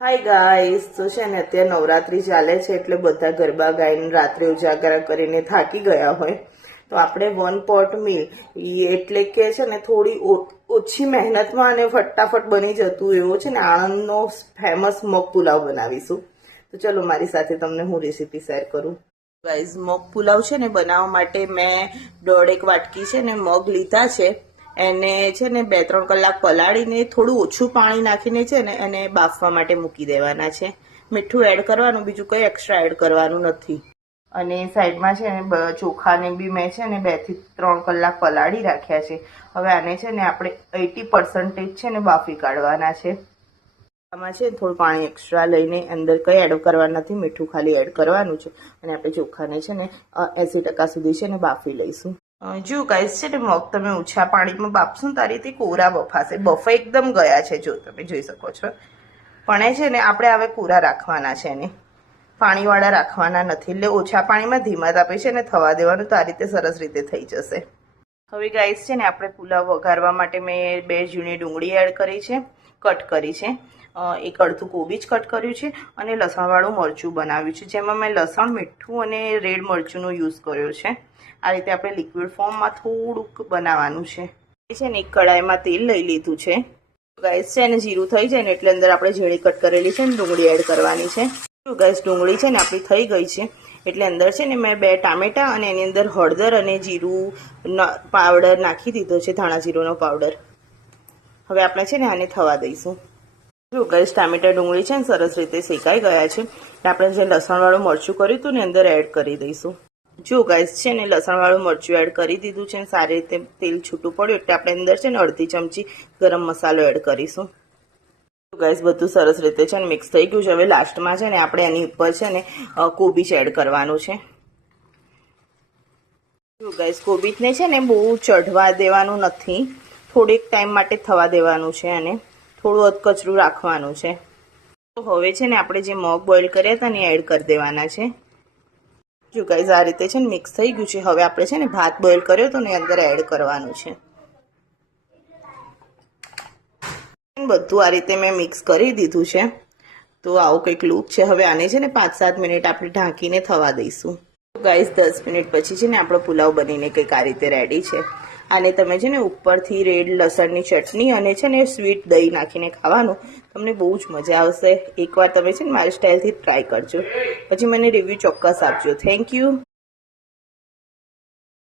Hi guys, તો છે ને અત્યારે નવરાત્રી ચાલે છે એટલે બધા ગરબા ગાઈને રાત્રે ઉજાગરા કરીને થાકી ગયા હોય તો આપણે વન પોટ મીલ એટલે કે છે ને થોડી ઓછી મહેનતમાં અને ફટાફટ બની જતું એવો છે ને આણંદનો ફેમસ મગ પુલાવ બનાવીશું. તો ચલો મારી સાથે તમને હું રેસીપી શેર કરું. ગાઈસ, મગ પુલાવ છે ને બનાવવા માટે મેં 1.5 વાટકી છે ને મગ લીધા છે. એને છે ને 2-3 કલાક પલાળીને થોડું ઓછું પાણી નાખીને છે ને એને બાફવા માટે મૂકી દેવાના છે. મીઠું એડ કરવાનું, બીજું કંઈ એક્સ્ટ્રા એડ કરવાનું નથી. અને સાઈડમાં છે ને ચોખાને બી મેં છે ને 2 થી 3 કલાક પલાળી રાખ્યા છે. હવે આને છે ને આપણે 80% છે ને બાફી કાઢવાના છે. આમાં છે થોડું પાણી એક્સ્ટ્રા લઈને અંદર કંઈ એડ કરવાનું નથી, મીઠું ખાલી એડ કરવાનું છે. અને આપણે ચોખાને છે ને 80% સુધી છે ને બાફી લઈશું. જો ગાઈસ છે ને મગ તમે ઓછા પાણીમાં બાફશો ને તો આ રીતે કોરા બફાશે. બફા એકદમ ગયા છે, જો તમે જોઈ શકો છો. પણ એ છે ને આપણે હવે કોરા રાખવાના છે, એને પાણીવાળા રાખવાના નથી. એટલે ઓછા પાણીમાં ધીમા તાપે છે ને થવા દેવાનું, તો આ રીતે સરસ રીતે થઈ જશે. હવે ગાઈસ છે ને આપણે પુલાવ વઘારવા માટે મેં 2 ઝીણી ડુંગળી એડ કરી છે, કટ કરી છે. એક અડધું કોબીજ કટ કર્યું છે અને લસણવાળું મરચું બનાવ્યું છે, જેમાં મેં લસણ, મીઠું અને રેડ મરચુંનો યુઝ કર્યો છે. આ રીતે આપણે લિક્વિડ ફોર્મમાં થોડુંક બનાવવાનું છે. એ છે ને એક કડાઈમાં તેલ લઈ લીધું છે. ગાઈસ છે ને જીરું થઈ જાય ને એટલે અંદર આપણે ઝીણી કટ કરેલી છે ને ડુંગળી એડ કરવાની છે. ગાઈસ ડુંગળી છે ને આપણી થઈ ગઈ છે એટલે અંદર છે ને મેં 2 ટામેટા અને એની અંદર હળદર અને જીરું પાવડર નાખી દીધો છે, ધાણા જીરુંનો પાવડર. હવે આપણે છે ને આને થવા દઈશું. જો ગાઈસ ટામેટા ડુંગળી છે ને સરસ રીતે શેકાઈ ગયા છે. આપણે જે લસણવાળું મરચું કર્યું હતું ને અંદર એડ કરી દઈશું. જો ગાઈસ છે ને લસણવાળું મરચું એડ કરી દીધું છે, સારી રીતે તેલ છૂટું પડ્યું એટલે આપણે અંદર છે ને અડધી ચમચી ગરમ મસાલો એડ કરીશું. ગાઈસ બધું સરસ રીતે છે ને મિક્સ થઈ ગયું છે. હવે લાસ્ટમાં છે ને આપણે એની ઉપર છે ને કોબીજ એડ કરવાનું છે. જો ગાઈસ કોબીજને છે ને બહુ ચઢવા દેવાનું નથી, થોડીક ટાઈમ માટે થવા દેવાનું છે અને થોડું અધકચરું રાખવાનું છે. તો હવે છે ને આપણે જે મગ બોઇલ કર્યા હતા ને એડ કરી દેવાના છે. જો ગાઈસ આ રીતે છે ને મિક્સ થઈ ગયું છે. હવે આપણે છે ને ભાત બોઇલ કર્યો તો ને અંદર એડ કરવાનું છે. બધું આ રીતે મેં મિક્સ કરી દીધું છે. તો આવું કંઈક લુક છે. હવે આને છે ને 5-7 મિનિટ આપણે ઢાંકીને થવા દઈશું. ગાઈસ 10 મિનિટ પછી છે ને આપણો પુલાવ બનીને કંઈક આ રીતે રેડી છે. આને તમે છે ને ઉપરથી રેડ લસણની ચટણી અને છે ને સ્વીટ દહીં નાખીને ખાવાનું, તમને બહુ જ મજા આવશે. એકવાર તમે છે ને મારી સ્ટાઇલથી ટ્રાય કરજો, પછી મને રિવ્યૂ ચોક્કસ આપજો. Thank you.